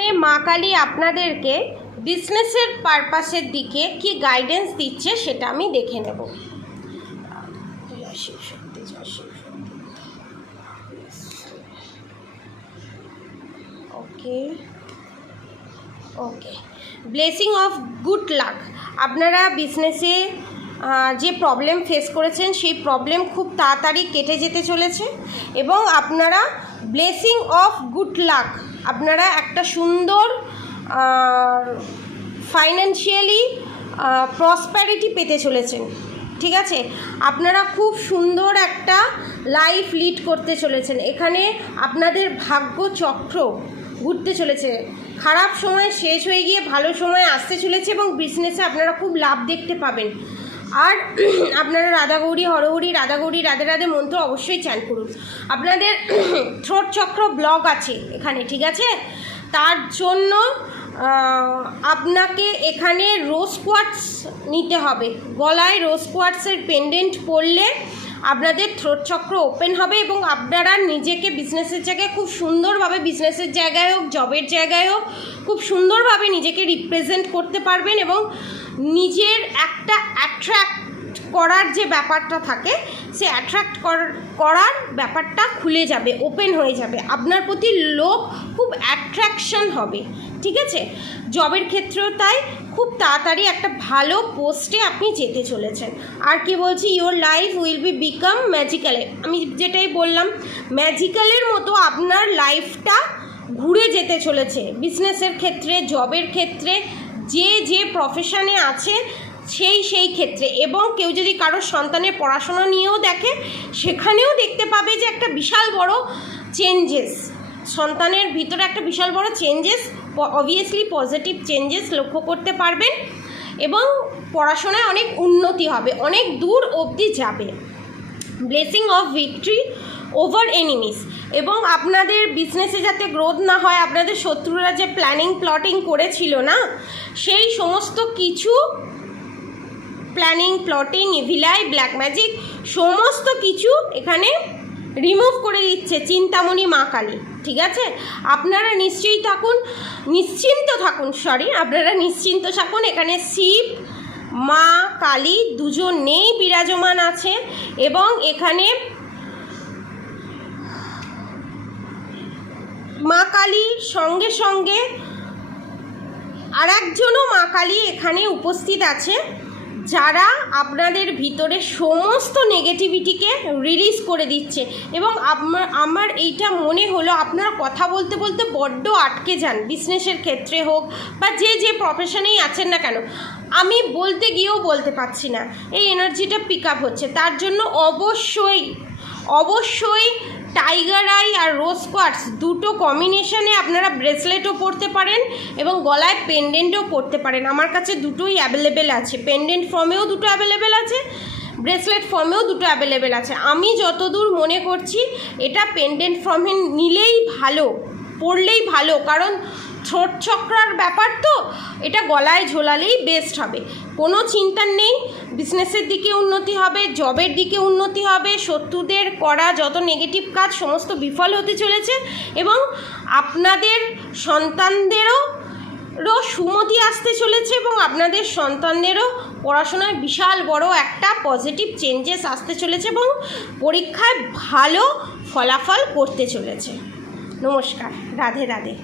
এখানে মা কালী আপনাদেরকে বিজনেসের পারপাসের দিকে কি গাইডেন্স দিচ্ছে সেটা আমি দেখে নেব। ওকে ওকে ব্লেসিং অফ গুড লাক। আপনারা বিজনেসে যে প্রবলেম ফেস করেছেন সেই প্রবলেম খুব তাড়াতাড়ি কেটে যেতে চলেছে এবং আপনারা ব্লেসিং অফ গুড লাক, আপনারা একটা সুন্দর ফাইন্যান্সিয়ালি প্রসপ্যারিটি পেতে চলেছেন। ঠিক আছে, আপনারা খুব সুন্দর একটা লাইফ লিড করতে চলেছেন। এখানে আপনাদের ভাগ্য চক্র ঘুরতে চলেছে, খারাপ সময় শেষ হয়ে গিয়ে ভালো সময় আসতে চলেছে এবং বিজনেসে আপনারা খুব লাভ দেখতে পাবেন। আর আপনারা রাধা গৌরী হরগৌরী রাধা গৌরী রাধে রাধে মন্ত্র অবশ্যই চান করুন। আপনাদের থ্রোট চক্র ব্লক আছে এখানে, ঠিক আছে, তার জন্য আপনাকে এখানে রোজ কোয়ার্টস নিতে হবে। গলায় রোজ কোয়ার্টসের পেন্ডেন্ট পরলে আপনাদের থ্রোট চক্র ওপেন হবে এবং আপনারা নিজেকে বিজনেসের জায়গায় খুব সুন্দরভাবে, বিজনেসের জায়গায় হোক জবের জায়গায় হোক, খুব সুন্দরভাবে নিজেকে রিপ্রেজেন্ট করতে পারবেন এবং নিজের একটা অ্যাট্রাক্ট করার যে ব্যাপারটা থাকে সে অ্যাট্রাক্ট করার ব্যাপারটা খুলে যাবে, ওপেন হয়ে যাবে। আপনার প্রতি লোক খুব অ্যাট্রাকশন হবে। ঠিক আছে, জবের ক্ষেত্রেও তাই, খুব তাড়াতাড়ি একটা ভালো পোস্টে আপনি যেতে চলেছেন। আর কি বলছি, your life will be become magical. আমি যেটাই বললাম, ম্যাজিক্যালের মতো আপনার লাইফটা ঘুরে যেতে চলেছে। বিজনেসের ক্ষেত্রে, জবের ক্ষেত্রে, যে প্রফেশনে আছে সেই ক্ষেত্রে। এবং কেউ যদি কারোর সন্তানের পড়াশোনা নিয়েও দেখে, সেখানেও দেখতে পাবে যে একটা বিশাল বড় চেঞ্জেস, সন্তানের ভিতরে একটা বিশাল বড় চেঞ্জেস, অবভিয়াসলি পজিটিভ চেঞ্জেস লক্ষ্য করতে পারবেন এবং পড়াশোনায় অনেক উন্নতি হবে, অনেক দূর অবধি যাবে। Blessing of victory over enemies. এবং আপনাদের বিজনেসে যাতে গ্রোথ না হয়, আপনাদের শত্রুরা যে প্ল্যাটিং করেছিল না, সেই সমস্ত কিছু প্ল্যাটিং, ইভিলাই, ব্ল্যাক ম্যাজিক সমস্ত কিছু এখানে রিমুভ করে দিচ্ছে চিন্তামণি মা কালী। ঠিক আছে, আপনারা নিশ্চিন্ত থাকুন। এখানে শিব মা কালী দুজনেই বিরাজমান আছে এবং এখানে মা কালীর সঙ্গে সঙ্গে আর একজনও মা কালী এখানে উপস্থিত আছে, যারা আপনাদের ভিতরে সমস্ত নেগেটিভিটিকে রিলিজ করে দিচ্ছে। এবং আমার এইটা মনে হলো, আপনারা কথা বলতে বলতে বড্ড আটকে যান, বিজনেসের ক্ষেত্রে হোক বা যে প্রফেশনেই আছেন না কেন। আমি বলতে গিয়েও বলতে পারছি না, এই এনার্জিটা পিক আপ হচ্ছে। তার জন্য অবশ্যই টাইগার আই আর রোজ কোয়ার্টস দুটো কম্বিনেশনে আপনারা ব্রেসলেটও পরতে পারেন এবং গলায় পেন্ডেন্টও পরতে পারেন। আমার কাছে দুটোই অ্যাভেলেবেল আছে, পেন্ডেন্ট ফর্মেও দুটো অ্যাভেলেবেল আছে, ব্রেসলেট ফর্মেও দুটো অ্যাভেলেবেল আছে। আমি যতদূর মনে করছি এটা পেন্ডেন্ট ফর্মে নিলেই ভালো, পরলেই ভালো, কারণ থ্রোট চক্রার ব্যাপার তো, এটা গলায় ঝোলালেই বেস্ট হবে। কোনো চিন্তার নেই, বিজনেসের দিকে উন্নতি হবে, জবের দিকে উন্নতি হবে, শত্রুদের করা যত নেগেটিভ কাজ সমস্ত বিফল হতে চলেছে এবং আপনাদের সন্তানদেরও সুমতি আসতে চলেছে এবং আপনাদের সন্তানদেরও পড়াশোনায় বিশাল বড় একটা পজিটিভ চেঞ্জেস আসতে চলেছে এবং পরীক্ষায় ভালো ফলাফল করতে চলেছে। নমস্কার, রাধে রাধে।